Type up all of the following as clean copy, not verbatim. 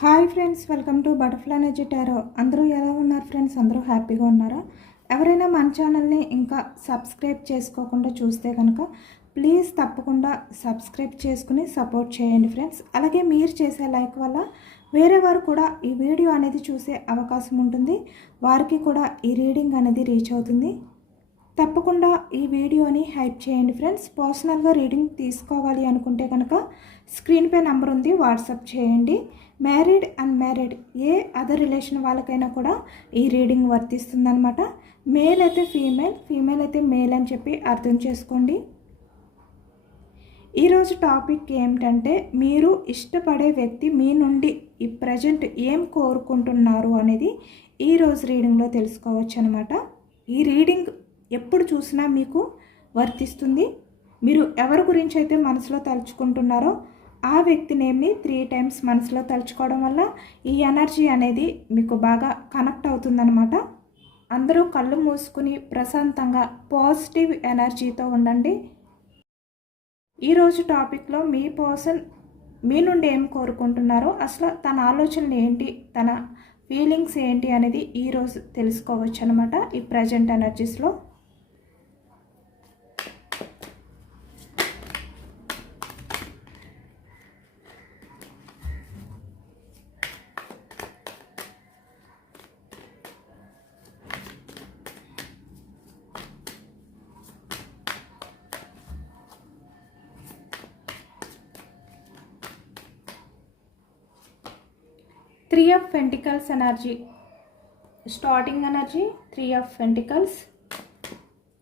Hi friends, welcome to butterfly energy tarot. అందరూ ఎలా ఉన్నారు ఫ్రెండ్స్? అందరూ హ్యాపీగా ఉన్నారా? ఎవరైనా మన ఛానల్ని ఇంకా సబ్స్క్రైబ్ చేసుకోకుండా చూస్తే కనుక ప్లీజ్ తప్పకుండా సబ్స్క్రైబ్ చేసుకుని సపోర్ట్ చేయండి ఫ్రెండ్స్. అలాగే మీరు చేసే లైక్ వల్ల వేరే వారు కూడా ఈ వీడియో అనేది చూసే అవకాశం ఉంటుంది, వారికి కూడా ఈ రీడింగ్ అనేది రీచ్ అవుతుంది. తప్పకుండా ఈ వీడియోని హైప్ చేయండి ఫ్రెండ్స్. పర్సనల్గా రీడింగ్ తీసుకోవాలి అనుకుంటే కనుక స్క్రీన్పై నెంబర్ ఉంది, వాట్సాప్ చేయండి. మ్యారీడ్ అన్మ్యారీడ్ ఏ అదర్ రిలేషన్ వాళ్ళకైనా కూడా ఈ రీడింగ్ వర్తిస్తుందన్నమాట. మేల్ అయితే ఫీమేల్, ఫీమేల్ అయితే మేల్ అని చెప్పి అర్థం చేసుకోండి. ఈరోజు టాపిక్ ఏమిటంటే, మీరు ఇష్టపడే వ్యక్తి మీ నుండి ఈ ప్రజెంట్ ఏం కోరుకుంటున్నారు అనేది ఈరోజు రీడింగ్లో తెలుసుకోవచ్చు అనమాట. ఈ రీడింగ్ ఎప్పుడు చూసినా మీకు వర్తిస్తుంది. మీరు ఎవరి గురించి అయితే మనసులో తలుచుకుంటున్నారో ఆ వ్యక్తి నేమ్ని 3 times మనసులో తలుచుకోవడం వల్ల ఈ ఎనర్జీ అనేది మీకు బాగా కనెక్ట్ అవుతుందన్నమాట. అందరూ కళ్ళు మూసుకుని ప్రశాంతంగా పాజిటివ్ ఎనర్జీతో ఉండండి. ఈరోజు టాపిక్లో మీ పర్సన్ మీ నుండి ఏం కోరుకుంటున్నారో, అసలు తన ఆలోచనలు ఏంటి, తన ఫీలింగ్స్ ఏంటి అనేది ఈరోజు తెలుసుకోవచ్చు అనమాట ఈ present ఎనర్జీస్లో. Three of Pentacles energy, starting energy, 3 of Pentacles,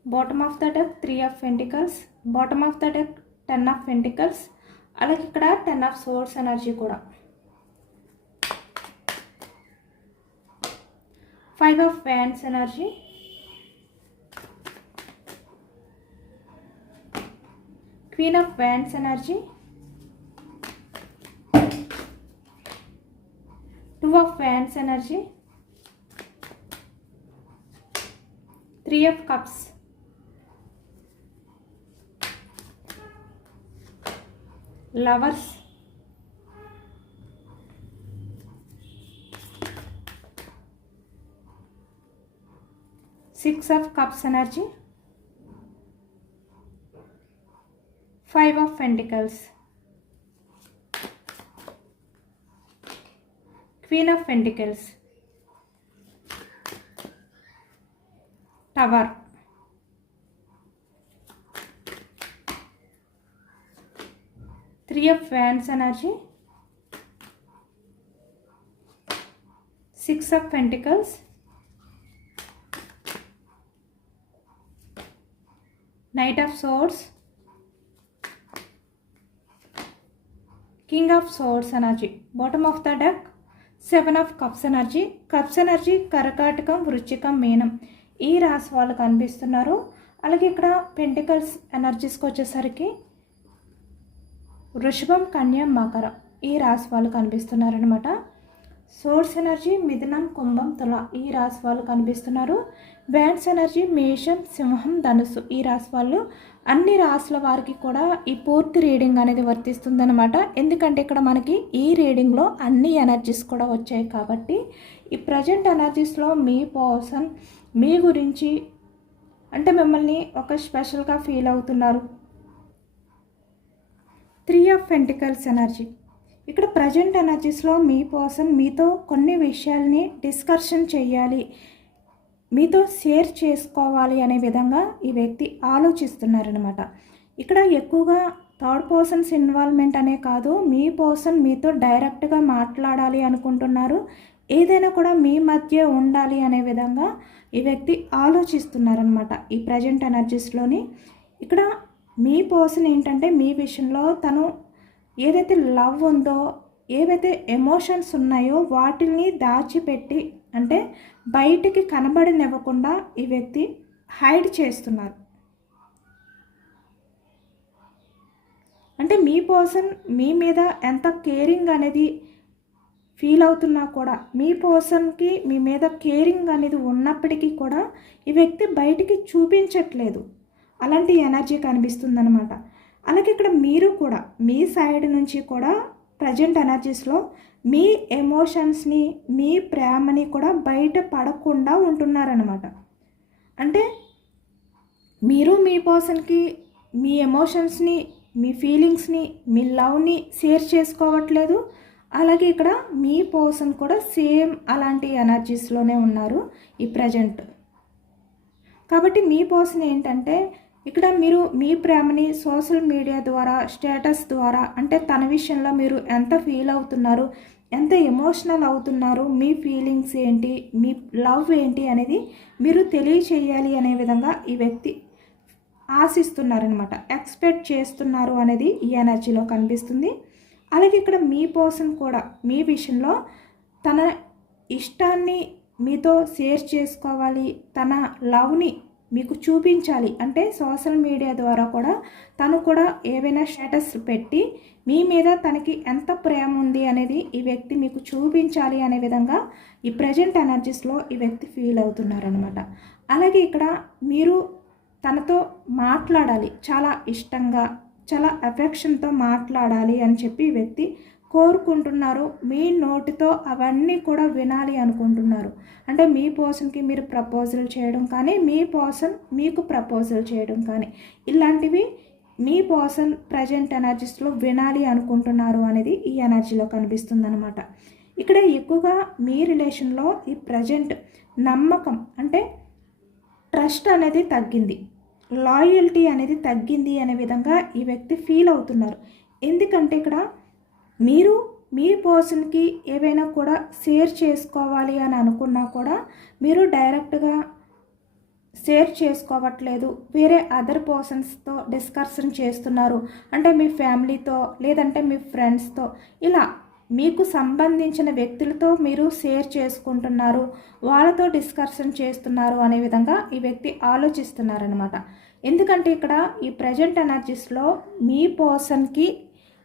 bottom of the deck 3 of Pentacles, bottom of the deck 10 of Pentacles, అలాగే ఇక్కడ 10 of Swords energy కూడా, 5 of Wands energy, Queen of Wands energy, 2 of Wands energy, 3 of Cups, Lovers, 6 of Cups energy, 5 of Pentacles, Queen of Pentacles, Tower, 3 of Wands energy, 6 of Pentacles, Knight of Swords, King of Swords energy, bottom of the deck 7 of Cups energy. Cups energy కర్కాటకం, వృశ్చికం, మీనం ఈ రాశి వాళ్ళు కనిపిస్తున్నారు. అలాగే ఇక్కడ pentacles ఎనర్జీస్కి వచ్చేసరికి వృషభం, కన్య, మకర ఈ రాశి వాళ్ళు కనిపిస్తున్నారనమాట. సోర్స్ ఎనర్జీ మిథునం, కుంభం, తుల ఈ రాశి వాళ్ళు కనిపిస్తున్నారు. వ్యాన్స్ ఎనర్జీ మేషం, సింహం, ధనుస్సు ఈ రాశి వాళ్ళు. అన్ని రాశుల వారికి కూడా ఈ పూర్తి రీడింగ్ అనేది వర్తిస్తుందన్నమాట. ఎందుకంటే ఇక్కడ మనకి ఈ రీడింగ్లో అన్ని ఎనర్జీస్ కూడా వచ్చాయి కాబట్టి ఈ ప్రజెంట్ ఎనర్జీస్లో మీ పర్సన్ మీ గురించి అంటే మిమ్మల్ని ఒక స్పెషల్గా ఫీల్ అవుతున్నారు. 3 of Pentacles ఎనర్జీ, ఇక్కడ ప్రజెంట్ ఎనర్జీస్లో మీ పర్సన్ మీతో కొన్ని విషయాల్ని డిస్కషన్ చేయాలి, మీతో షేర్ చేసుకోవాలి అనే విధంగా ఈ వ్యక్తి ఆలోచిస్తున్నారనమాట. ఇక్కడ ఎక్కువగా థర్డ్ పర్సన్స్ ఇన్వాల్వ్మెంట్ అనే కాదు, మీ పర్సన్ మీతో డైరెక్ట్గా మాట్లాడాలి అనుకుంటున్నారు, ఏదైనా కూడా మీ మధ్య ఉండాలి అనే విధంగా ఈ వ్యక్తి ఆలోచిస్తున్నారనమాట ఈ ప్రజెంట్ ఎనర్జీస్లోని. ఇక్కడ మీ పర్సన్ ఏంటంటే మీ విషయంలో తను ఏదైతే లవ్ ఉందో, ఏవైతే ఎమోషన్స్ ఉన్నాయో వాటిని దాచిపెట్టి అంటే బయటికి కనబడనివ్వకుండా ఈ వ్యక్తి హైడ్ చేస్తున్నారు. అంటే మీ పర్సన్ మీ మీద ఎంత కేరింగ్ అనేది ఫీల్ అవుతున్నా కూడా, మీ పర్సన్కి మీ మీద కేరింగ్ అనేది ఉన్నప్పటికీ కూడా ఈ వ్యక్తి బయటికి చూపించట్లేదు. అలాంటి ఎనర్జీ కనిపిస్తుందన్నమాట. అలాగే ఇక్కడ మీరు కూడా మీ సైడ్ నుంచి కూడా ప్రజెంట్ ఎనర్జీస్లో మీ ఎమోషన్స్ని, మీ ప్రేమని కూడా బయట పడకుండా ఉంటున్నారనమాట. అంటే మీరు మీ పర్సన్కి మీ ఎమోషన్స్ని, మీ ఫీలింగ్స్ని, మీ లవ్ని షేర్ చేసుకోవట్లేదు. అలాగే ఇక్కడ మీ పర్సన్ కూడా సేమ్ అలాంటి ఎనర్జీస్లోనే ఉన్నారు ఈ ప్రజెంట్. కాబట్టి మీ పర్సన్ ఏంటంటే ఇక్కడ మీరు మీ ప్రేమని సోషల్ మీడియా ద్వారా, స్టేటస్ ద్వారా, అంటే తన విషయంలో మీరు ఎంత ఫీల్ అవుతున్నారు, ఎంత ఎమోషనల్ అవుతున్నారు, మీ ఫీలింగ్స్ ఏంటి, మీ లవ్ ఏంటి అనేది మీరు తెలియచేయాలి అనే విధంగా ఈ వ్యక్తి ఆశిస్తున్నారనమాట, ఎక్స్పెక్ట్ చేస్తున్నారు అనేది ఈ ఎనర్జీలో కనిపిస్తుంది. అలాగే ఇక్కడ మీ పర్సన్ కూడా మీ విషయంలో తన ఇష్టాన్ని మీతో షేర్ చేసుకోవాలి, తన లవ్ని మీకు చూపించాలి. అంటే సోషల్ మీడియా ద్వారా కూడా తను కూడా ఏవైనా స్టేటస్ పెట్టి మీ మీద తనకి ఎంత ప్రేమ ఉంది అనేది ఈ వ్యక్తి మీకు చూపించాలి అనే విధంగా ఈ ప్రజెంట్ ఎనర్జీస్లో ఈ వ్యక్తి ఫీల్ అవుతున్నారనమాట. అలాగే ఇక్కడ మీరు తనతో మాట్లాడాలి, చాలా ఇష్టంగా, చాలా అఫెక్షన్తో మాట్లాడాలి అని చెప్పి ఈ వ్యక్తి కోరుకుంటున్నారు. మీ నోటితో అవన్నీ కూడా వినాలి అనుకుంటున్నారు. అంటే మీ పర్సన్కి మీరు ప్రపోజల్ చేయడం కానీ, మీ పర్సన్ మీకు ప్రపోజల్ చేయడం కానీ, ఇలాంటివి మీ పర్సన్ ప్రజెంట్ ఎనర్జీస్లో వినాలి అనుకుంటున్నారు అనేది ఈ ఎనర్జీలో కనిపిస్తుంది అనమాట. ఇక్కడ ఎక్కువగా మీ రిలేషన్లో ఈ ప్రజెంట్ నమ్మకం, అంటే ట్రస్ట్ అనేది తగ్గింది, లాయల్టీ అనేది తగ్గింది అనే విధంగా ఈ వ్యక్తి ఫీల్ అవుతున్నారు. ఎందుకంటే ఇక్కడ మీరు మీ పర్సన్కి ఏవైనా కూడా షేర్ చేసుకోవాలి అని అనుకున్నా కూడా మీరు డైరెక్ట్గా షేర్ చేసుకోవట్లేదు, వేరే అదర్ పర్సన్స్తో డిస్కషన్ చేస్తున్నారు. అంటే మీ ఫ్యామిలీతో, లేదంటే మీ ఫ్రెండ్స్తో, ఇలా మీకు సంబంధించిన వ్యక్తులతో మీరు షేర్ చేసుకుంటున్నారు, వాళ్ళతో డిస్కషన్ చేస్తున్నారు అనే విధంగా ఈ వ్యక్తి ఆలోచిస్తున్నారనమాట. ఎందుకంటే ఇక్కడ ఈ ప్రజెంట్ ఎనర్జీస్లో మీ పర్సన్కి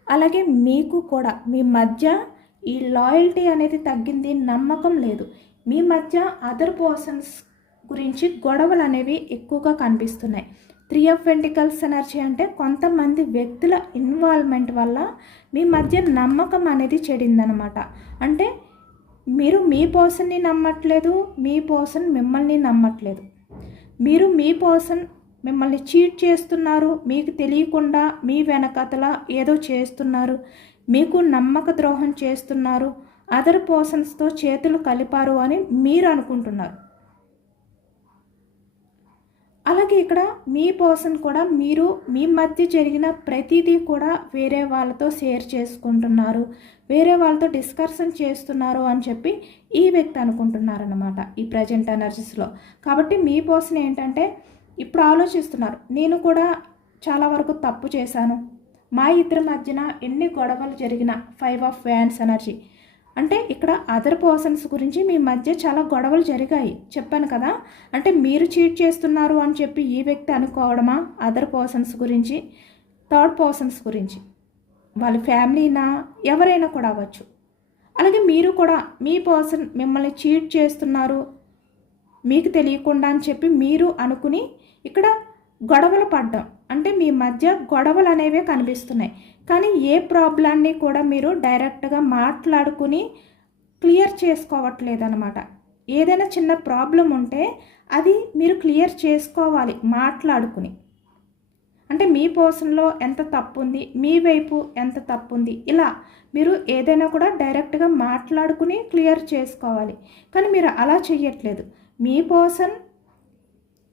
అలాగే మీకు కూడా మీ మధ్య ఈ లాయల్టీ అనేది తగ్గింది, నమ్మకం లేదు. మీ మధ్య అదర్ పర్సన్స్ గురించి గొడవలు అనేవి ఎక్కువగా కనిపిస్తున్నాయి. 3 ఆఫ్ పెంటికల్స్ ఎనర్జీ అంటే కొంతమంది వ్యక్తుల ఇన్వాల్వ్మెంట్ వల్ల మీ మధ్య నమ్మకం అనేది చెడిందనమాట. అంటే మీరు మీ పర్సన్ని నమ్మట్లేదు, మీ పర్సన్ మిమ్మల్ని నమ్మట్లేదు. మీరు మీ పర్సన్ మిమ్మల్ని చీట్ చేస్తున్నారు, మీకు తెలియకుండా మీ వెనకతల ఏదో చేస్తున్నారు, మీకు నమ్మక ద్రోహం చేస్తున్నారు, అదర్ పర్సన్స్తో చేతులు కలిపారు అని మీరు అనుకుంటున్నారు. అలాగే ఇక్కడ మీ పర్సన్ కూడా మీరు మీ మధ్య జరిగిన ప్రతిదీ కూడా వేరే వాళ్ళతో షేర్ చేసుకుంటున్నారు, వేరే వాళ్ళతో డిస్కషన్ చేస్తున్నారు అని చెప్పి ఈ వ్యక్తి అనుకుంటున్నారన్నమాట ఈ ప్రజెంట్ ఎనర్జీస్లో. కాబట్టి మీ పర్సన్ ఏంటంటే ఇప్పుడు ఆలోచిస్తున్నారు, నేను కూడా చాలా వరకు తప్పు చేశాను, మా ఇద్దరి మధ్యన ఎన్ని గొడవలు జరిగిన 5 ఆఫ్ వ్యాండ్స్ ఎనర్జీ అంటే ఇక్కడ అదర్ పర్సన్స్ గురించి మీ మధ్య చాలా గొడవలు జరిగాయి చెప్పాను కదా. అంటే మీరు చీట్ చేస్తున్నారు అని చెప్పి ఈ వ్యక్తి అనుకోవడమా, అదర్ పర్సన్స్ గురించి, థర్డ్ పర్సన్స్ గురించి, వాళ్ళ ఫ్యామిలీనా, ఎవరైనా కూడా అవ్వచ్చు. అలాగే మీరు కూడా మీ పర్సన్ మిమ్మల్ని చీట్ చేస్తున్నారు మీకు తెలియకుండా అని చెప్పి మీరు అనుకుని ఇక్కడ గొడవలు పడ్డం, అంటే మీ మధ్య గొడవలు అనేవే కనిపిస్తున్నాయి. కానీ ఏ ప్రాబ్లాన్ని కూడా మీరు డైరెక్ట్గా మాట్లాడుకుని క్లియర్ చేసుకోవట్లేదు అనమాట. ఏదైనా చిన్న ప్రాబ్లం ఉంటే అది మీరు క్లియర్ చేసుకోవాలి మాట్లాడుకుని. అంటే మీ పర్సన్లో ఎంత తప్పు ఉంది, మీ వైపు ఎంత తప్పు ఉంది, ఇలా మీరు ఏదైనా కూడా డైరెక్ట్గా మాట్లాడుకుని క్లియర్ చేసుకోవాలి. కానీ మీరు అలా చెయ్యట్లేదు. మీ పర్సన్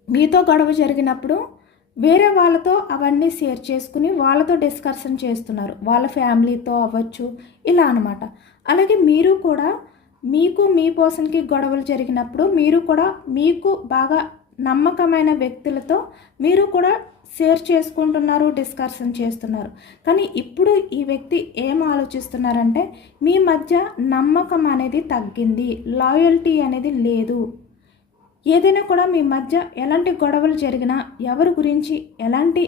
మీతో గొడవ జరిగినప్పుడు వేరే వాళ్ళతో అవన్నీ షేర్ చేసుకుని వాళ్ళతో డిస్కషన్ చేస్తున్నారు, వాళ్ళ ఫ్యామిలీతో అవ్వచ్చు, ఇలా అనమాట. అలాగే మీరు కూడా మీకు మీ పర్సన్కి గొడవలు జరిగినప్పుడు మీరు కూడా మీకు బాగా నమ్మకమైన వ్యక్తులతో మీరు కూడా షేర్ చేసుకుంటున్నారు, డిస్కషన్ చేస్తున్నారు. కానీ ఇప్పుడు ఈ వ్యక్తి ఏం ఆలోచిస్తున్నారంటే మీ మధ్య నమ్మకం అనేది తగ్గింది, లాయల్టీ అనేది లేదు. ఏదైనా కూడా మీ మధ్య ఎలాంటి గొడవలు జరిగినా, ఎవరి గురించి ఎలాంటి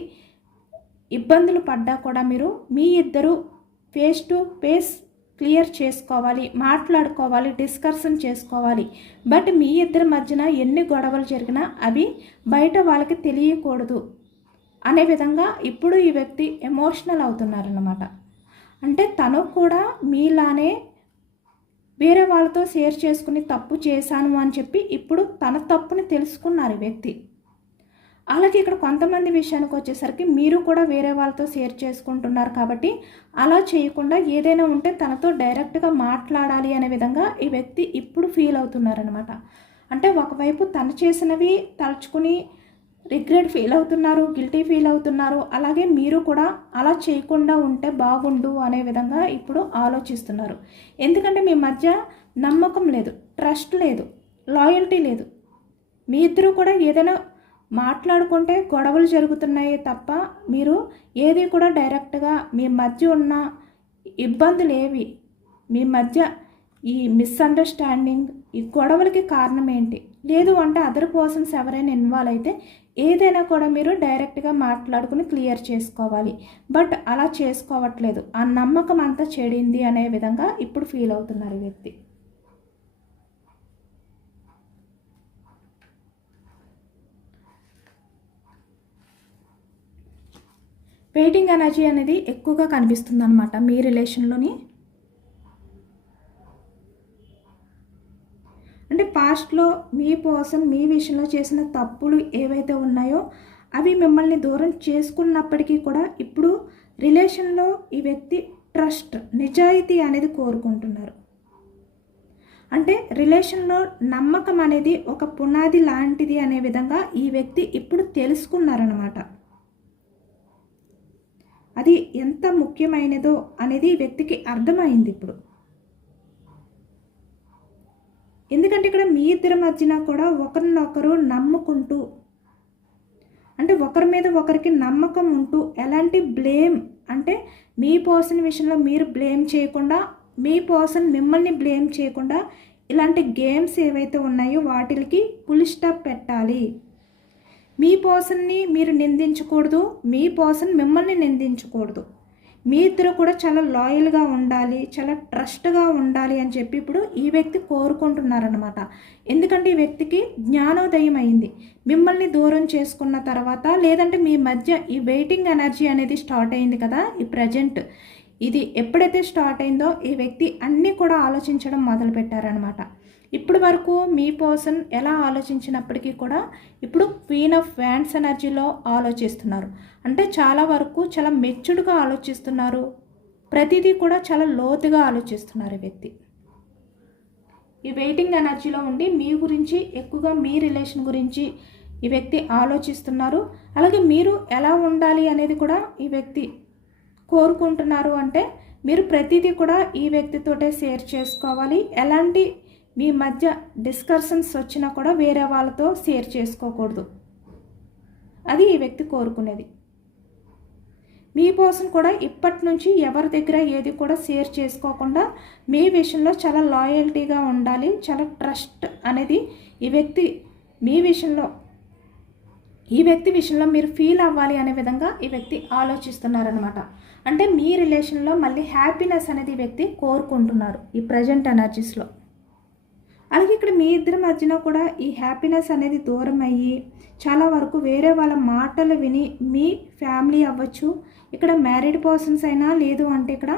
ఇబ్బందులు పడ్డా కూడా మీరు మీ ఇద్దరు ఫేస్ టు ఫేస్ క్లియర్ చేసుకోవాలి, మాట్లాడుకోవాలి, డిస్కషన్ చేసుకోవాలి. బట్ మీ ఇద్దరి మధ్యన ఎన్ని గొడవలు జరిగినా అవి బయట వాళ్ళకి తెలియకూడదు అనే విధంగా ఇప్పుడు ఈ వ్యక్తి ఎమోషనల్ అవుతున్నారన్నమాట. అంటే తను కూడా మీలానే వేరే వాళ్ళతో షేర్ చేసుకుని తప్పు చేశాను అని చెప్పి ఇప్పుడు తన తప్పుని తెలుసుకున్నారు ఈ వ్యక్తి. అలాగే ఇక్కడ కొంతమంది విషయానికి వచ్చేసరికి మీరు కూడా వేరే వాళ్ళతో షేర్ చేసుకుంటున్నారు కాబట్టి అలా చేయకుండా ఏదైనా ఉంటే తనతో డైరెక్ట్గా మాట్లాడాలి అనే విధంగా ఈ వ్యక్తి ఇప్పుడు ఫీల్ అవుతున్నారనమాట. అంటే ఒకవైపు తను చేసినవి తలుచుకుని రిగ్రెట్ ఫీల్ అవుతున్నారు, గిల్టీ ఫీల్ అవుతున్నారు. అలాగే మీరు కూడా అలా చేయకుండా ఉంటే బాగుండు అనే విధంగా ఇప్పుడు ఆలోచిస్తున్నారు. ఎందుకంటే మీ మధ్య నమ్మకం లేదు, ట్రస్ట్ లేదు, లాయల్టీ లేదు. మీ ఇద్దరు కూడా ఏదైనా మాట్లాడుకుంటే గొడవలు జరుగుతున్నాయి తప్ప మీరు ఏది కూడా డైరెక్ట్గా మీ మధ్య ఉన్న ఇబ్బందులు ఏవి, మీ మధ్య ఈ మిస్అండర్స్టాండింగ్, ఈ గొడవలకి కారణం ఏంటి, లేదు అంటే అదర్ పర్సన్స్ ఎవరైనా ఇన్వాల్వ్ అయితే ఏదైనా కూడా మీరు డైరెక్ట్గా మాట్లాడుకుని క్లియర్ చేసుకోవాలి. బట్ అలా చేసుకోవట్లేదు. ఆ నమ్మకం అంతా చెడింది అనే విధంగా ఇప్పుడు ఫీల్ అవుతున్నారు ఈ వ్యక్తి. వెయిటింగ్ ఎనర్జీ అనేది ఎక్కువగా కనిపిస్తుంది అనమాట మీ రిలేషన్లోని. అంటే పాస్ట్లో మీ పర్సన్ మీ విషయంలో చేసిన తప్పులు ఏవైతే ఉన్నాయో అవి మిమ్మల్ని దూరం చేసుకున్నప్పటికీ కూడా ఇప్పుడు రిలేషన్లో ఈ వ్యక్తి ట్రస్ట్, నిజాయితీ అనేది కోరుకుంటున్నారు. అంటే రిలేషన్లో నమ్మకం అనేది ఒక పునాది లాంటిది అనే విధంగా ఈ వ్యక్తి ఇప్పుడు తెలుసుకున్నారనమాట. అది ఎంత ముఖ్యమైనదో అనేది ఈ వ్యక్తికి అర్థమైంది ఇప్పుడు. ఎందుకంటే ఇక్కడ మీ ఇద్దరి మధ్యన కూడా ఒకరినొకరు నమ్ముకుంటూ, అంటే ఒకరి మీద ఒకరికి నమ్మకం ఉంటూ, ఎలాంటి బ్లేమ్ అంటే మీ పర్సన్ విషయంలో మీరు బ్లేమ్ చేయకుండా, మీ పర్సన్ మిమ్మల్ని బ్లేమ్ చేయకుండా, ఇలాంటి గేమ్స్ ఏవైతే ఉన్నాయో వాటికి ఫుల్ స్టాప్ పెట్టాలి. మీ పర్సన్ని మీరు నిందించకూడదు, మీ పర్సన్ మిమ్మల్ని నిందించకూడదు. మీ ఇద్దరు కూడా చాలా లాయల్గా ఉండాలి, చాలా ట్రస్ట్గా ఉండాలి అని చెప్పి ఇప్పుడు ఈ వ్యక్తి కోరుకుంటున్నారనమాట. ఎందుకంటే ఈ వ్యక్తికి జ్ఞానోదయం అయింది. మిమ్మల్ని దూరం చేసుకున్న తర్వాత, లేదంటే మీ మధ్య ఈ వెయిటింగ్ ఎనర్జీ అనేది స్టార్ట్ అయింది కదా, ఈ ప్రజెంట్ ఇది ఎప్పుడైతే స్టార్ట్ అయిందో ఈ వ్యక్తి అన్నీ కూడా ఆలోచించడం మొదలుపెట్టారనమాట. ఇప్పటి వరకు మీ పర్సన్ ఎలా ఆలోచించినప్పటికీ కూడా ఇప్పుడు క్వీన్ ఆఫ్ వ్యాండ్స్ ఎనర్జీలో ఆలోచిస్తున్నారు. అంటే చాలా వరకు చాలా మెచ్యూర్డ్గా ఆలోచిస్తున్నారు. ప్రతిదీ కూడా చాలా లోతుగా ఆలోచిస్తున్నారు ఈ వ్యక్తి. ఈ వెయిటింగ్ ఎనర్జీలో ఉండి మీ గురించి ఎక్కువగా, మీ రిలేషన్ గురించి ఈ వ్యక్తి ఆలోచిస్తున్నారు. అలాగే మీరు ఎలా ఉండాలి అనేది కూడా ఈ వ్యక్తి కోరుకుంటున్నారు. అంటే మీరు ప్రతిదీ కూడా ఈ వ్యక్తితోటే షేర్ చేసుకోవాలి. ఎలాంటి మీ మధ్య డిస్కషన్స్ వచ్చినా కూడా వేరే వాళ్ళతో షేర్ చేసుకోకూడదు. అది ఈ వ్యక్తి కోరుకునేది. మీ పర్సన్ కూడా ఇప్పటి నుంచి ఎవరి దగ్గర ఏది కూడా షేర్ చేసుకోకుండా మీ విషయంలో చాలా లాయల్టీగా ఉండాలి, చాలా ట్రస్ట్ అనేది ఈ వ్యక్తి మీ విషయంలో, ఈ వ్యక్తి విషయంలో మీరు ఫీల్ అవ్వాలి అనే విధంగా ఈ వ్యక్తి ఆలోచిస్తున్నారనమాట. అంటే మీ రిలేషన్లో మళ్ళీ హ్యాపీనెస్ అనేది ఈ వ్యక్తి కోరుకుంటున్నారు ఈ ప్రజెంట్ ఎనర్జీస్లో. అలాగే ఇక్కడ మీ ఇద్దరి మధ్యన కూడా ఈ హ్యాపీనెస్ అనేది దూరం అయ్యి చాలా వరకు వేరే వాళ్ళ మాటలు విని, మీ ఫ్యామిలీ అవ్వచ్చు, ఇక్కడ మ్యారీడ్ పర్సన్స్ అయినా, లేదు అంటే ఇక్కడ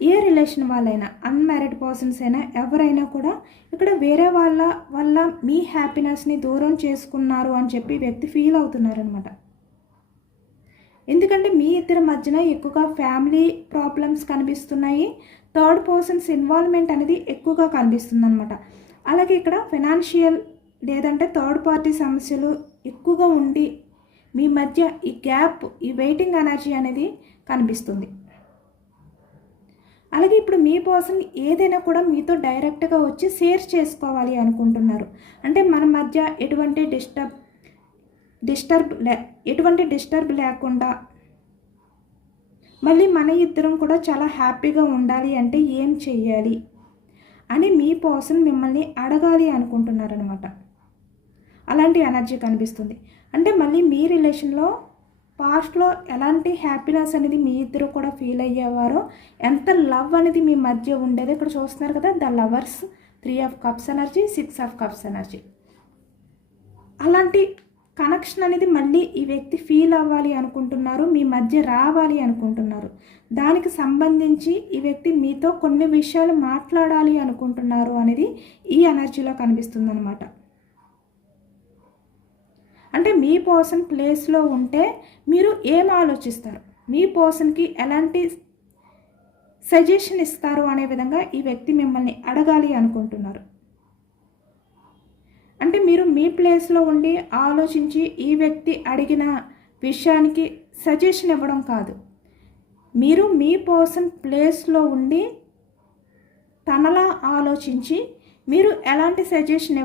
ఏ రిలేషన్ వాళ్ళైనా, అన్మ్యారీడ్ పర్సన్స్ అయినా, ఎవరైనా కూడా ఇక్కడ వేరే వాళ్ళ వల్ల మీ హ్యాపీనెస్ని దూరం చేసుకున్నారు అని చెప్పి వ్యక్తి ఫీల్ అవుతున్నారనమాట. ఎందుకంటే మీ ఇద్దరి మధ్యన ఎక్కువగా ఫ్యామిలీ ప్రాబ్లమ్స్ కనిపిస్తున్నాయి. థర్డ్ పర్సన్స్ ఇన్వాల్వ్మెంట్ అనేది ఎక్కువగా కనిపిస్తుంది అనమాట. అలాగే ఇక్కడ ఫైనాన్షియల్ లేదంటే థర్డ్ పార్టీ సమస్యలు ఎక్కువగా ఉండి మీ మధ్య ఈ గ్యాప్, ఈ వెయిటింగ్ ఎనర్జీ అనేది కనిపిస్తుంది. అలాగే ఇప్పుడు మీ పర్సన్ ఏదైనా కూడా మీతో డైరెక్ట్గా వచ్చి షేర్ చేసుకోవాలి అనుకుంటున్నారు. అంటే మన మధ్య ఎటువంటి డిస్టర్బ్ లేకుండా మళ్ళీ మన ఇద్దరం కూడా చాలా హ్యాపీగా ఉండాలి అంటే ఏం చెయ్యాలి అని మీ పర్సన్ మిమ్మల్ని అడగాలి అనుకుంటున్నారనమాట. అలాంటి ఎనర్జీ కనిపిస్తుంది. అంటే మళ్ళీ మీ రిలేషన్లో పాస్ట్లో ఎలాంటి హ్యాపీనెస్ అనేది మీ ఇద్దరు కూడా ఫీల్ అయ్యేవారో, ఎంత లవ్ అనేది మీ మధ్య ఉండేది ఇక్కడ చూస్తున్నారు కదా, the lovers, 3 of cups energy, 6 of cups energy. అలాంటి కనెక్షన్ అనేది మళ్ళీ ఈ వ్యక్తి ఫీల్ అవ్వాలి అనుకుంటున్నారు, మీ మధ్య రావాలి అనుకుంటున్నారు. దానికి సంబంధించి ఈ వ్యక్తి మీతో కొన్ని విషయాలు మాట్లాడాలి అనుకుంటున్నారు అనేది ఈ ఎనర్జీలో కనిపిస్తుంది అనమాట. అంటే మీ పర్సన్ ప్లేస్లో ఉంటే మీరు ఏం ఆలోచిస్తారు, మీ పర్సన్కి ఎలాంటి సజెషన్ ఇస్తారు అనే విధంగా ఈ వ్యక్తి మిమ్మల్ని అడగాలి అనుకుంటున్నారు. అంటే మీరు మీ ప్లేస్లో ఉండి ఆలోచించి ఈ వ్యక్తి అడిగిన విషయానికి సజెషన్ ఇవ్వడం కాదు, మీరు మీ పర్సన్ ప్లేస్లో ఉండి తనలా ఆలోచించి మీరు ఎలాంటి సజెషన్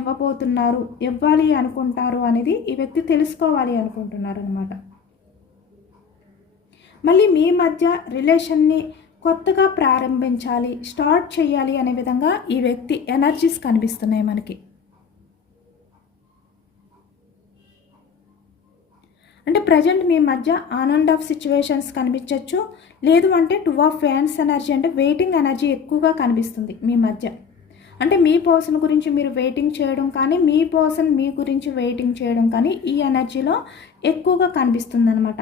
ఇవ్వాలి అనుకుంటారు అనేది ఈ వ్యక్తి తెలుసుకోవాలి అనుకుంటున్నారు అనమాట. మళ్ళీ మీ మధ్య రిలేషన్ని కొత్తగా ప్రారంభించాలి, స్టార్ట్ చేయాలి అనే విధంగా ఈ వ్యక్తి ఎనర్జీస్ కనిపిస్తున్నాయి మనకి. అంటే ప్రజెంట్ మీ మధ్య ఆన్ అండ్ ఆఫ్ సిచ్యువేషన్స్ కనిపించవచ్చు, లేదు అంటే 2 ఆఫ్ ఫ్యాన్స్ ఎనర్జీ, అంటే వెయిటింగ్ ఎనర్జీ ఎక్కువగా కనిపిస్తుంది మీ మధ్య. అంటే మీ పర్సన్ గురించి మీరు వెయిటింగ్ చేయడం కానీ, మీ పర్సన్ మీ గురించి వెయిటింగ్ చేయడం కానీ ఈ ఎనర్జీలో ఎక్కువగా కనిపిస్తుంది అనమాట.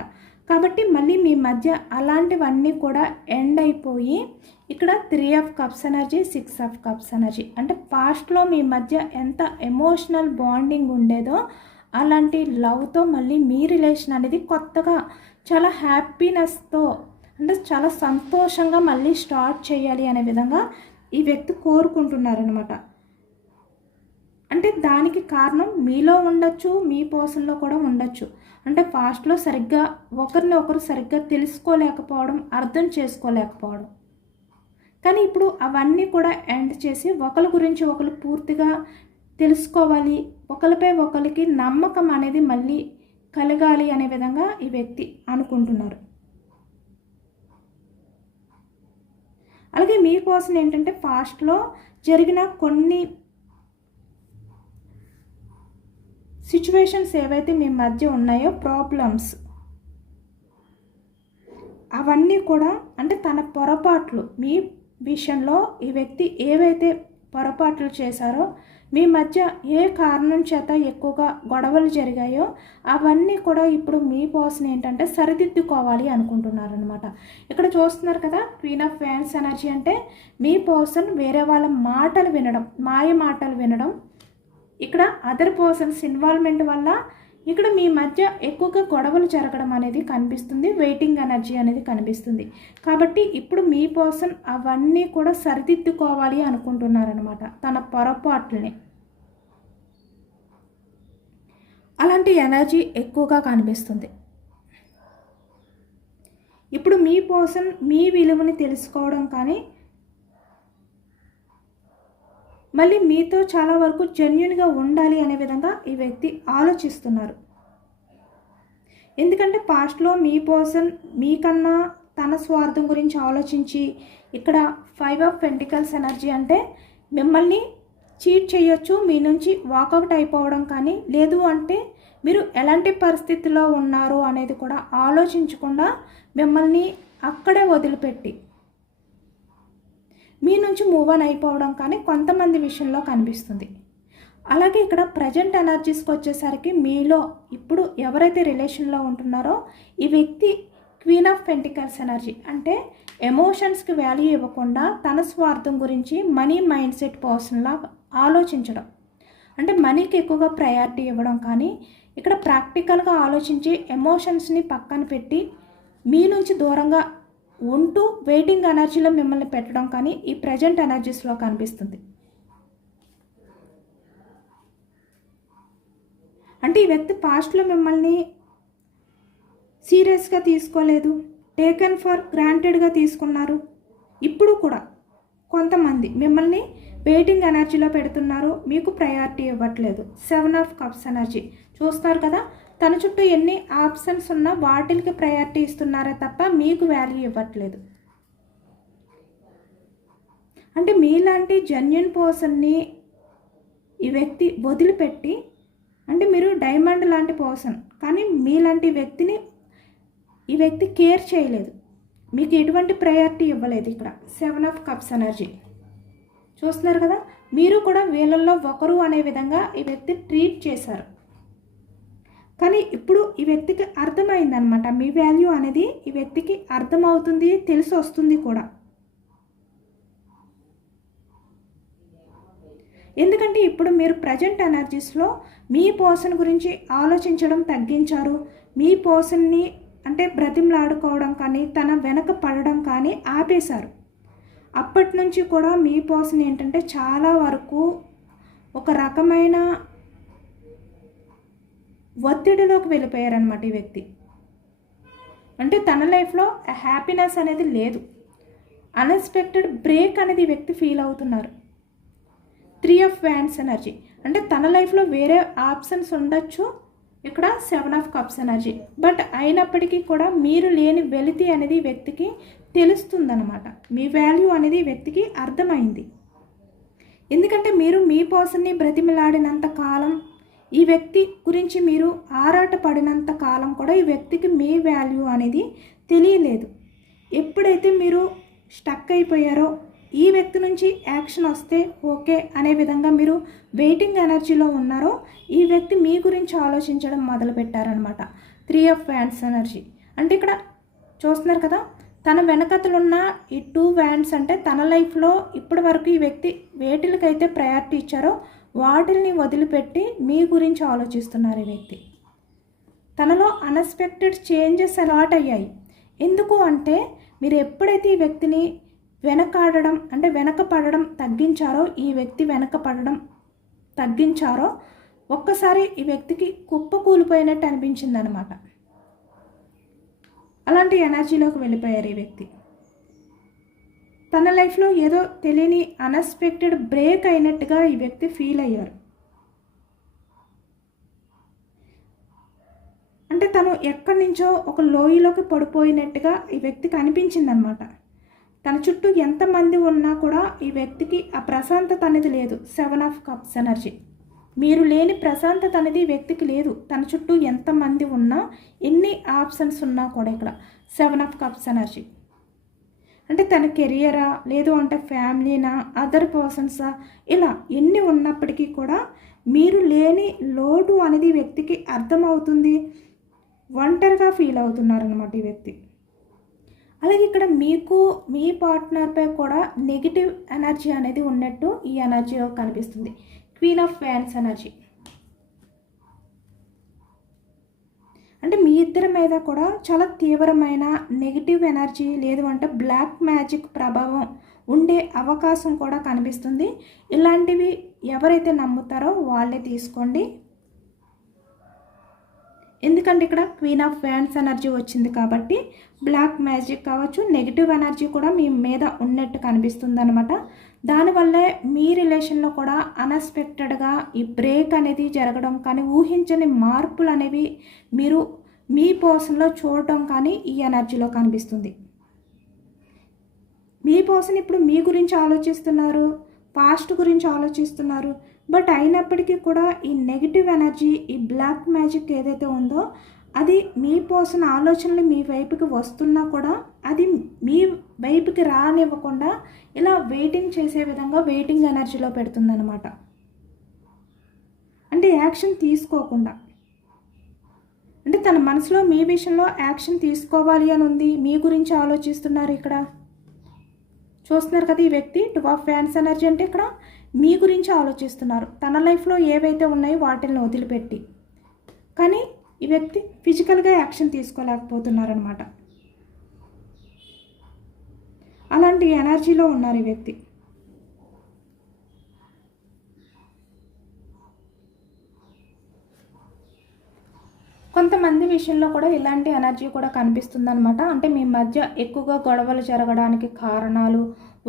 కాబట్టి మళ్ళీ మీ మధ్య అలాంటివన్నీ కూడా ఎండ్ అయిపోయి ఇక్కడ 3 of cups energy, 6 of cups energy, అంటే పాస్ట్లో మీ మధ్య ఎంత ఎమోషనల్ బాండింగ్ ఉండేదో అలాంటి లవ్తో మళ్ళీ మీ రిలేషన్ అనేది కొత్తగా చాలా హ్యాపీనెస్తో, అంటే చాలా సంతోషంగా మళ్ళీ స్టార్ట్ చేయాలి అనే విధంగా ఈ వ్యక్తి కోరుకుంటున్నారనమాట. అంటే దానికి కారణం మీలో ఉండొచ్చు, మీ పర్సన్లో కూడా ఉండొచ్చు. అంటే పాస్ట్లో సరిగ్గా ఒకరిని ఒకరు సరిగ్గా తెలుసుకోలేకపోవడం, అర్థం చేసుకోలేకపోవడం. కానీ ఇప్పుడు అవన్నీ కూడా ఎండ్ చేసి ఒకరి గురించి ఒకరు పూర్తిగా తెలుసుకోవాలి, ఒకరిపై ఒకరికి నమ్మకం అనేది మళ్ళీ కలగాలి అనే విధంగా ఈ వ్యక్తి అనుకుంటున్నారు. అలాగే మీ పర్సన్ ఏంటంటే పాస్ట్లో జరిగిన కొన్ని సిచ్యువేషన్స్ ఏవైతే మీ మధ్య ఉన్నాయో, ప్రాబ్లమ్స్, అవన్నీ కూడా అంటే తన పొరపాట్లు మీ విషయంలో ఈ వ్యక్తి ఏవైతే పొరపాట్లు చేశారో, మీ మధ్య ఏ కారణం చేత ఎక్కువగా గొడవలు జరిగాయో అవన్నీ కూడా ఇప్పుడు మీ పర్సన్ ఏంటంటే సరిదిద్దుకోవాలి అనుకుంటున్నారనమాట. ఇక్కడ చూస్తున్నారు కదా, క్వీన్ ఆఫ్ ఫ్యాన్స్ ఎనర్జీ, అంటే మీ పర్సన్ వేరే వాళ్ళ మాటలు వినడం, మాయ మాటలు వినడం, ఇక్కడ అదర్ పర్సన్స్ ఇన్వాల్వ్మెంట్ వల్ల ఇక్కడ మీ మధ్య ఎక్కువగా గొడవలు జరగడం అనేది కనిపిస్తుంది, వెయిటింగ్ ఎనర్జీ అనేది కనిపిస్తుంది. కాబట్టి ఇప్పుడు మీ పర్సన్ అవన్నీ కూడా సరిదిద్దుకోవాలి అనుకుంటున్నారనమాట, తన పొరపాట్లని. అలాంటి ఎనర్జీ ఎక్కువగా కనిపిస్తుంది. ఇప్పుడు మీ పర్సన్ మీ విలువని తెలుసుకోవడం కానీ, మళ్ళీ మీతో చాలా వరకు జెన్యూన్గా ఉండాలి అనే విధంగా ఈ వ్యక్తి ఆలోచిస్తున్నారు. ఎందుకంటే పాస్ట్లో మీ పర్సన్ మీకన్నా తన స్వార్థం గురించి ఆలోచించి, ఇక్కడ 5 ఆఫ్ పెంటికల్స్ ఎనర్జీ, అంటే మిమ్మల్ని చీట్ చేయొచ్చు, మీ నుంచి వాకౌట్ అయిపోవడం కానీ, లేదు అంటే మీరు ఎలాంటి పరిస్థితిలో ఉన్నారు అనేది కూడా ఆలోచించకుండా మిమ్మల్ని అక్కడే వదిలిపెట్టి మీ నుంచి మూవ్ ఆన్ అయిపోవడం కానీ కొంతమంది విషయంలో కనిపిస్తుంది. అలాగే ఇక్కడ ప్రజెంట్ ఎనర్జీస్కి వచ్చేసరికి మీలో ఇప్పుడు ఎవరైతే రిలేషన్లో ఉంటున్నారో ఈ వ్యక్తి క్వీన్ ఆఫ్ పెంటికల్స్ ఎనర్జీ, అంటే ఎమోషన్స్కి వాల్యూ ఇవ్వకుండా తన స్వార్థం గురించి మనీ మైండ్ సెట్ పర్సన్లా ఆలోచించడం, అంటే మనీకి ఎక్కువగా ప్రయారిటీ ఇవ్వడం కానీ, ఇక్కడ ప్రాక్టికల్గా ఆలోచించి ఎమోషన్స్ని పక్కన పెట్టి మీ నుంచి దూరంగా ఉంటూ వెయిటింగ్ ఎనర్జీలో మిమ్మల్ని పెట్టడం కానీ ఈ ప్రజెంట్ ఎనర్జీస్లో కనిపిస్తుంది. అంటే ఈ వ్యక్తి పాస్ట్లో మిమ్మల్ని సీరియస్గా తీసుకోలేదు, టేకెన్ ఫర్ గ్రాంటెడ్గా తీసుకున్నారు. ఇప్పుడు కూడా కొంతమంది మిమ్మల్ని వెయిటింగ్ ఎనర్జీలో పెడుతున్నారు, మీకు ప్రయారిటీ ఇవ్వట్లేదు. 7 ఆఫ్ కప్స్ ఎనర్జీ చూస్తారు కదా, తన చుట్టూ ఎన్ని ఆప్షన్స్ ఉన్నా వాటికి ప్రయారిటీ ఇస్తున్నారే తప్ప మీకు వాల్యూ ఇవ్వట్లేదు. అంటే మీలాంటి జెన్యూన్ పర్సన్ని ఈ వ్యక్తి వదిలిపెట్టి, అంటే మీరు డైమండ్ లాంటి పర్సన్ కానీ మీలాంటి వ్యక్తిని ఈ వ్యక్తి కేర్ చేయలేదు, మీకు ఎటువంటి ప్రయారిటీ ఇవ్వలేదు. ఇక్కడ 7 ఆఫ్ కప్స్ ఎనర్జీ చూస్తున్నారు కదా, మీరు కూడా వీళ్ళల్లో ఒకరు అనే విధంగా ఈ వ్యక్తి ట్రీట్ చేశారు. కానీ ఇప్పుడు ఈ వ్యక్తికి అర్థమైందనమాట, మీ వాల్యూ అనేది ఈ వ్యక్తికి అర్థమవుతుంది, తెలిసి వస్తుంది కూడా. ఎందుకంటే ఇప్పుడు మీరు ప్రజెంట్ ఎనర్జీస్లో మీ పర్సన్ గురించి ఆలోచించడం తగ్గించారు. మీ పర్సన్ని అంటే బ్రతిమలాడుకోవడం కానీ తన వెనక పడడం కానీ ఆపేశారు. అప్పటి నుంచి కూడా మీ పర్సన్ ఏంటంటే చాలా వరకు ఒక రకమైన ఒత్తిడిలోకి వెళ్ళిపోయారనమాట ఈ వ్యక్తి. అంటే తన లైఫ్లో హ్యాపీనెస్ అనేది లేదు, అన్ఎక్స్పెక్టెడ్ బ్రేక్ అనేది ఈ వ్యక్తి ఫీల్ అవుతున్నారు. 3 ఆఫ్ వ్యాండ్స్ ఎనర్జీ అంటే తన లైఫ్లో వేరే ఆప్షన్స్ ఉండొచ్చు, ఇక్కడ 7 ఆఫ్ కప్స్ ఎనర్జీ. బట్ అయినప్పటికీ కూడా మీరు లేని వెలితి అనేది వ్యక్తికి తెలుస్తుందన్నమాట, మీ వాల్యూ అనేది వ్యక్తికి అర్థమైంది. ఎందుకంటే మీరు మీ పర్సన్ని బ్రతిమలాడినంత కాలం, ఈ వ్యక్తి గురించి మీరు ఆరాట పడినంత కాలం కూడా ఈ వ్యక్తికి మీ వాల్యూ అనేది తెలియలేదు. ఎప్పుడైతే మీరు స్టక్ అయిపోయారో, ఈ వ్యక్తి నుంచి యాక్షన్ వస్తే ఓకే అనే విధంగా మీరు వెయిటింగ్ ఎనర్జీలో ఉన్నారో, ఈ వ్యక్తి మీ గురించి ఆలోచించడం మొదలుపెట్టారనమాట. 3 ఆఫ్ వ్యాండ్స్ ఎనర్జీ అంటే ఇక్కడ చూస్తున్నారు కదా, తన వెనకతలున్న ఈ 2 వ్యాండ్స్ అంటే తన లైఫ్లో ఇప్పటి వరకు ఈ వ్యక్తి వేటిలకైతే ప్రయారిటీ ఇచ్చారో వాటిని వదిలిపెట్టి మీ గురించి ఆలోచిస్తున్నారు ఈ వ్యక్తి. తనలో అన్ఎక్స్పెక్టెడ్ చేంజెస్ అలాట్ అయ్యాయి. ఎందుకు అంటే మీరు ఎప్పుడైతే ఈ వ్యక్తిని వెనకాడడం అంటే వెనక పడడం తగ్గించారో, ఈ వ్యక్తి వెనక పడడం తగ్గించారో ఒక్కసారి ఈ వ్యక్తికి కుప్ప కూలిపోయినట్టు అనిపించింది అనమాట. అలాంటి ఎనర్జీలోకి వెళ్ళిపోయారు ఈ వ్యక్తి. తన లైఫ్లో ఏదో తెలియని అన్ఎక్స్పెక్టెడ్ బ్రేక్ అయినట్టుగా ఈ వ్యక్తి ఫీల్ అయ్యారు. అంటే తను ఎక్కడి నుంచో ఒక లోయలోకి పడిపోయినట్టుగా ఈ వ్యక్తికి అనిపించింది అనమాట. తన చుట్టూ ఎంతమంది ఉన్నా కూడా ఈ వ్యక్తికి ఆ ప్రశాంతత అనేది లేదు. 7 ఆఫ్ కప్స్ ఎనర్జీ మీరు లేని ప్రశాంతత అనేది ఈ వ్యక్తికి లేదు. తన చుట్టూ ఎంతమంది ఉన్నా, ఎన్ని ఆప్షన్స్ ఉన్నా కూడా ఇక్కడ 7 ఆఫ్ కప్స్ ఎనర్జీ అంటే తన కెరియరా, లేదు అంటే ఫ్యామిలీనా, అదర్ పర్సన్సా, ఇలా ఎన్ని ఉన్నప్పటికీ కూడా మీరు లేని లోటు అనేది వ్యక్తికి అర్థమవుతుంది. ఒంటరిగా ఫీల్ అవుతున్నారనమాట ఈ వ్యక్తి. అలాగే ఇక్కడ మీకు మీ పార్ట్నర్పై కూడా నెగిటివ్ ఎనర్జీ అనేది ఉన్నట్టు ఈ ఎనర్జీలో కనిపిస్తుంది. క్వీన్ ఆఫ్ వ్యాండ్స్ ఎనర్జీ అంటే మీ ఇద్దరి మీద కూడా చాలా తీవ్రమైన నెగిటివ్ ఎనర్జీ, లేదు అంటే బ్లాక్ మ్యాజిక్ ప్రభావం ఉండే అవకాశం కూడా కనిపిస్తుంది. ఇలాంటివి ఎవరైతే నమ్ముతారో వాళ్ళే తీసుకోండి. ఎందుకంటే ఇక్కడ క్వీన్ ఆఫ్ వ్యాండ్స్ ఎనర్జీ వచ్చింది కాబట్టి బ్లాక్ మ్యాజిక్ కావచ్చు, నెగిటివ్ ఎనర్జీ కూడా మీ మీద ఉన్నట్టు కనిపిస్తుంది అనమాట. దానివల్లే మీ రిలేషన్లో కూడా అన్ఎక్స్పెక్టెడ్గా ఈ బ్రేక్ అనేది జరగడం కానీ, ఊహించని మార్పులు అనేవి మీరు మీ పర్సన్లో చూడటం కానీ ఈ ఎనర్జీలో కనిపిస్తుంది. మీ పర్సన్ ఇప్పుడు మీ గురించి ఆలోచిస్తున్నారు, పాస్ట్ గురించి ఆలోచిస్తున్నారు. బట్ అయినప్పటికీ కూడా ఈ నెగిటివ్ ఎనర్జీ, ఈ బ్లాక్ మ్యాజిక్ ఏదైతే ఉందో అది మీ పర్సన్ ఆలోచనలు మీ వైపుకి వస్తున్నా కూడా అది మీ వైపుకి రానివ్వకుండా ఇలా వెయిటింగ్ చేసే విధంగా వెయిటింగ్ ఎనర్జీలో పెడుతుందన్నమాట. అంటే యాక్షన్ తీసుకోకుండా, అంటే తన మనసులో మీ విషయంలో యాక్షన్ తీసుకోవాలి అని ఉంది, మీ గురించి ఆలోచిస్తున్నారు. ఇక్కడ చూస్తున్నారు కదా, ఈ వ్యక్తి 2 ఆఫ్ వ్యాండ్స్ ఎనర్జీ అంటే ఇక్కడ మీ గురించి ఆలోచిస్తున్నారు. తన లైఫ్లో ఏవైతే ఉన్నాయో వాటిని వదిలిపెట్టి, కానీ ఈ వ్యక్తి ఫిజికల్గా యాక్షన్ తీసుకోలేకపోతున్నారనమాట. అలాంటి ఎనర్జీలో ఉన్నారు ఈ వ్యక్తి. కొంతమంది విషయంలో కూడా ఇలాంటి ఎనర్జీ కూడా కనిపిస్తుంది అనమాట. అంటే మీ మధ్య ఎక్కువగా గొడవలు జరగడానికి కారణాలు,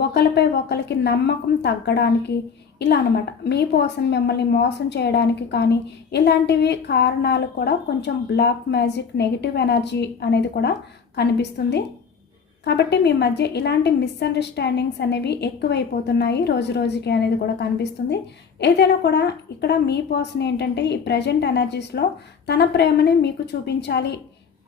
ఒకరిపై ఒకరికి నమ్మకం తగ్గడానికి, ఇలా అనమాట. మీ పర్సన్ మిమ్మల్ని మోసం చేయడానికి కానీ ఇలాంటివి కారణాలు కూడా కొంచెం బ్లాక్ మ్యాజిక్, నెగిటివ్ ఎనర్జీ అనేది కూడా కనిపిస్తుంది. కాబట్టి మీ మధ్య ఇలాంటి మిస్అండర్స్టాండింగ్స్ అనేవి ఎక్కువైపోతున్నాయి రోజు రోజుకి అనేది కూడా కనిపిస్తుంది. ఏదైనా కూడా ఇక్కడ మీ పర్సన్ ఏంటంటే ఈ ప్రజెంట్ ఎనర్జీస్లో తన ప్రేమని మీకు చూపించాలి,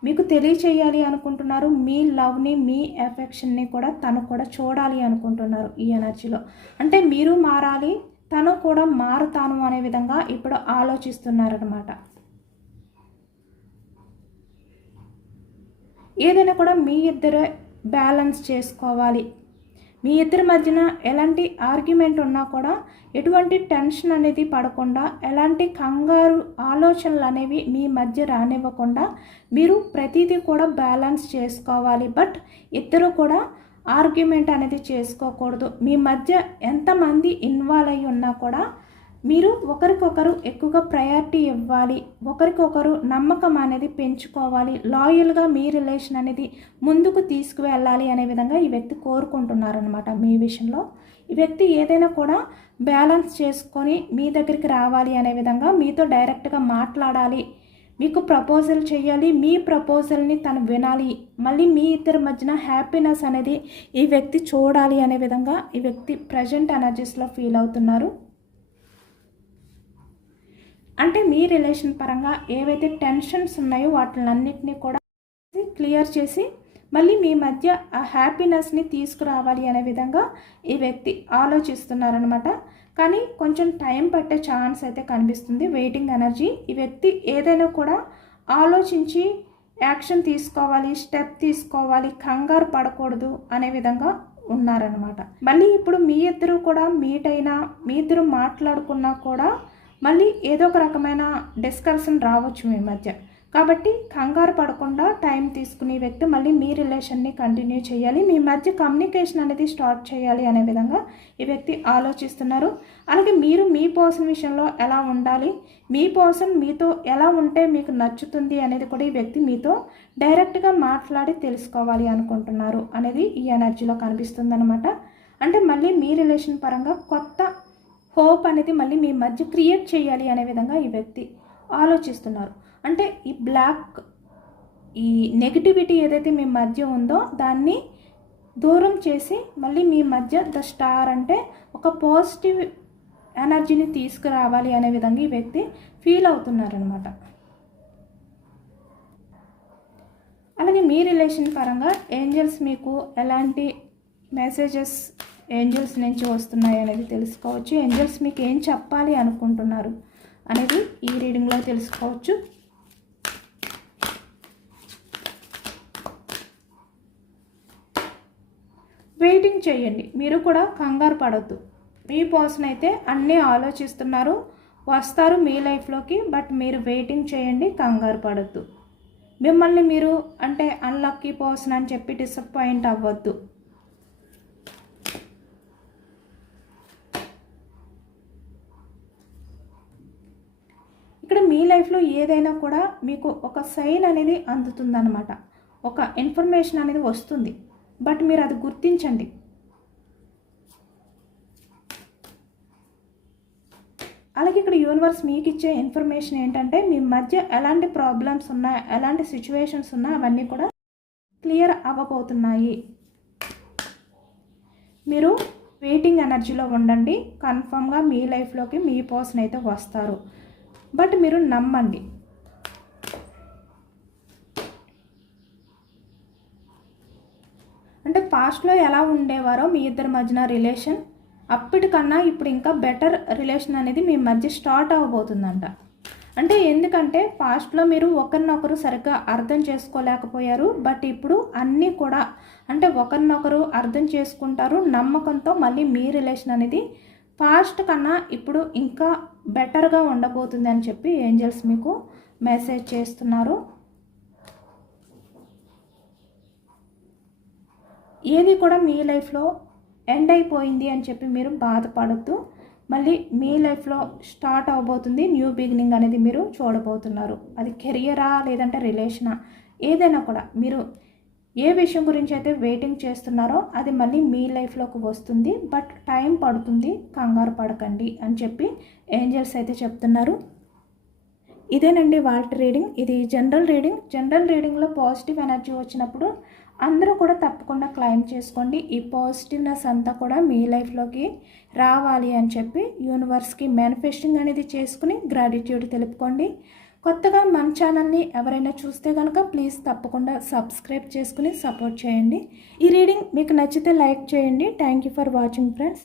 మీకు తెలియచేయాలి అనుకుంటున్నారు. మీ లవ్ని, మీ ఎఫెక్షన్ని కూడా తను కూడా చూడాలి అనుకుంటున్నారు ఈ ఎనర్జీలో. అంటే మీరు మారాలి, తను కూడా మారుతాను అనే విధంగా ఇప్పుడు ఆలోచిస్తున్నారనమాట. ఏదైనా కూడా మీ ఇద్దరు బ్యాలెన్స్ చేసుకోవాలి. మీ ఇద్దరి మధ్యన ఎలాంటి ఆర్గ్యుమెంట్ ఉన్నా కూడా ఎటువంటి టెన్షన్ అనేది పడకుండా, ఎలాంటి కంగారు ఆలోచనలు అనేవి మీ మధ్య రానివ్వకుండా మీరు ప్రతిదీ కూడా బ్యాలెన్స్ చేసుకోవాలి. బట్ ఇద్దరు కూడా ఆర్గ్యుమెంట్ అనేది చేసుకోకూడదు. మీ మధ్య ఎంతమంది ఇన్వాల్వ్ అయ్యి ఉన్నా కూడా మీరు ఒకరికొకరు ఎక్కువగా ప్రయారిటీ ఇవ్వాలి. ఒకరికొకరు నమ్మకం అనేది పెంచుకోవాలి. లాయల్గా మీ రిలేషన్ అనేది ముందుకు తీసుకువెళ్ళాలి అనే విధంగా ఈ వ్యక్తి కోరుకుంటున్నారనమాట మీ విషయంలో. ఈ వ్యక్తి ఏదైనా కూడా బ్యాలెన్స్ చేసుకొని మీ దగ్గరికి రావాలి అనే విధంగా మీతో డైరెక్ట్గా మాట్లాడాలి, మీకు ప్రపోజల్ చేయాలి, మీ ప్రపోజల్ని తను వినాలి, మళ్ళీ మీ ఇద్దరి మధ్యన హ్యాపీనెస్ అనేది ఈ వ్యక్తి చూడాలి అనే విధంగా ఈ వ్యక్తి ప్రజెంట్ ఎనర్జీస్లో ఫీల్ అవుతున్నారు. అంటే మీ రిలేషన్ పరంగా ఏవైతే టెన్షన్స్ ఉన్నాయో వాటినన్నిటినీ కూడా క్లియర్ చేసి మళ్ళీ మీ మధ్య ఆ హ్యాపీనెస్ని తీసుకురావాలి అనే విధంగా ఈ వ్యక్తి ఆలోచిస్తున్నారనమాట. కానీ కొంచెం టైం పట్టే ఛాన్స్ అయితే కనిపిస్తుంది. Waiting energy. ఈ వ్యక్తి ఏదైనా కూడా ఆలోచించి యాక్షన్ తీసుకోవాలి, స్టెప్ తీసుకోవాలి, కంగారు పడకూడదు అనే విధంగా ఉన్నారనమాట. మళ్ళీ ఇప్పుడు మీ ఇద్దరు కూడా మీట్ అయినా, మీ ఇద్దరు మాట్లాడుకున్నా కూడా మళ్ళీ ఏదో ఒక రకమైన డిస్కషన్ రావచ్చు మీ మధ్య. కాబట్టి కంగారు పడకుండా టైం తీసుకునే వ్యక్తి మళ్ళీ మీ రిలేషన్ని కంటిన్యూ చేయాలి, మీ మధ్య కమ్యూనికేషన్ అనేది స్టార్ట్ చేయాలి అనే విధంగా ఈ వ్యక్తి ఆలోచిస్తున్నారు. అలాగే మీరు మీ పర్సన్ విషయంలో ఎలా ఉండాలి, మీ పర్సన్ మీతో ఎలా ఉంటే మీకు నచ్చుతుంది అనేది కూడా ఈ వ్యక్తి మీతో డైరెక్ట్గా మాట్లాడి తెలుసుకోవాలి అనుకుంటున్నారు అనేది ఈ ఎనర్జీలో కనిపిస్తుంది అనమాట. అంటే మళ్ళీ మీ రిలేషన్ పరంగా కొత్త హోప్ అనేది మళ్ళీ మీ మధ్య క్రియేట్ చేయాలి అనే విధంగా ఈ వ్యక్తి ఆలోచిస్తున్నారు. అంటే ఈ నెగిటివిటీ ఏదైతే మీ మధ్య ఉందో దాన్ని దూరం చేసి మళ్ళీ మీ మధ్య ద స్టార్ అంటే ఒక పాజిటివ్ ఎనర్జీని తీసుకురావాలి అనే విధంగా ఈ వ్యక్తి ఫీల్ అవుతున్నారనమాట. అలాగే మీ రిలేషన్ పరంగా ఏంజల్స్ మీకు ఎలాంటి మెసేజెస్ ఏంజల్స్ నుంచి వస్తున్నాయి అనేది తెలుసుకోవచ్చు. ఏంజల్స్ మీకు ఏం చెప్పాలి అనుకుంటున్నారు అనేది ఈ రీడింగ్లో తెలుసుకోవచ్చు. వెయిటింగ్ చేయండి, మీరు కూడా కంగారు పడొద్దు. మీ పర్సన్ అయితే అన్నీ ఆలోచిస్తున్నారు, వస్తారు మీ లైఫ్లోకి. బట్ మీరు వెయిటింగ్ చేయండి, కంగారు పడొద్దు. మిమ్మల్ని మీరు అంటే అన్లక్కీ పర్సన్ అని చెప్పి డిసప్పాయింట్ అవ్వద్దు. ఇక్కడ మీ లైఫ్లో ఏదైనా కూడా మీకు ఒక సైన్ అనేది అందుతుందన్నమాట, ఒక ఇన్ఫర్మేషన్ అనేది వస్తుంది. బట్ మీరు అది గుర్తించండి. అలాగే ఇక్కడ యూనివర్స్ మీకు ఇచ్చే ఇన్ఫర్మేషన్ ఏంటంటే మీ మధ్య ఎలాంటి ప్రాబ్లమ్స్ ఉన్నా, ఎలాంటి సిచ్యువేషన్స్ ఉన్నా అవన్నీ కూడా క్లియర్ అవ్వబోతున్నాయి. మీరు వెయిటింగ్ ఎనర్జీలో ఉండండి. కన్ఫర్మ్గా మీ లైఫ్లోకి మీ పర్సన్ అయితే వస్తారు. బట్ మీరు నమ్మండి. అంటే పాస్ట్లో ఎలా ఉండేవారో మీ ఇద్దరి మధ్యన రిలేషన్, అప్పటికన్నా ఇప్పుడు ఇంకా బెటర్ రిలేషన్ అనేది మీ మధ్య స్టార్ట్ అవ్వబోతుందంట. అంటే ఎందుకంటే పాస్ట్లో మీరు ఒకరినొకరు సరిగ్గా అర్థం చేసుకోలేకపోయారు. బట్ ఇప్పుడు అన్నీ కూడా అంటే ఒకరినొకరు అర్థం చేసుకుంటారు. నమ్మకంతో మళ్ళీ మీ రిలేషన్ అనేది పాస్ట్ కన్నా ఇప్పుడు ఇంకా బెటర్గా ఉండబోతుంది అని చెప్పి ఏంజల్స్ మీకు మెసేజ్ చేస్తున్నారు. ఏది కూడా మీ లైఫ్లో ఎండ్ అయిపోయింది అని చెప్పి మీరు బాధపడద్దు. మళ్ళీ మీ లైఫ్లో స్టార్ట్ అవబోతుంది న్యూ బిగినింగ్ అనేది మీరు చూడబోతున్నారు. అది కెరియరా లేదంటే రిలేషనా, ఏదైనా కూడా మీరు ఏ విషయం గురించి అయితే వెయిటింగ్ చేస్తున్నారో అది మళ్ళీ మీ లైఫ్లోకి వస్తుంది. బట్ టైం పడుతుంది, కంగారు పడకండి అని చెప్పి ఏంజల్స్ అయితే చెప్తున్నారు. ఇదేనండి వాళ్ళ రీడింగ్. ఇది జనరల్ రీడింగ్. జనరల్ రీడింగ్లో పాజిటివ్ ఎనర్జీ వచ్చినప్పుడు అందరూ కూడా తప్పకుండా క్లైమ్ చేసుకోండి. ఈ పాజిటివ్నెస్ అంతా కూడా మీ లైఫ్లోకి రావాలి అని చెప్పి యూనివర్స్కి మేనిఫెస్టింగ్ అనేది చేసుకుని గ్రాటిట్యూడ్ తెలుపుకోండి. కొత్తగా మన ఛానల్ని ఎవరైనా చూస్తే కనుక ప్లీజ్ తప్పకుండా సబ్స్క్రైబ్ చేసుకుని సపోర్ట్ చేయండి. ఈ రీడింగ్ మీకు నచ్చితే లైక్ చేయండి. Thank you for watching friends.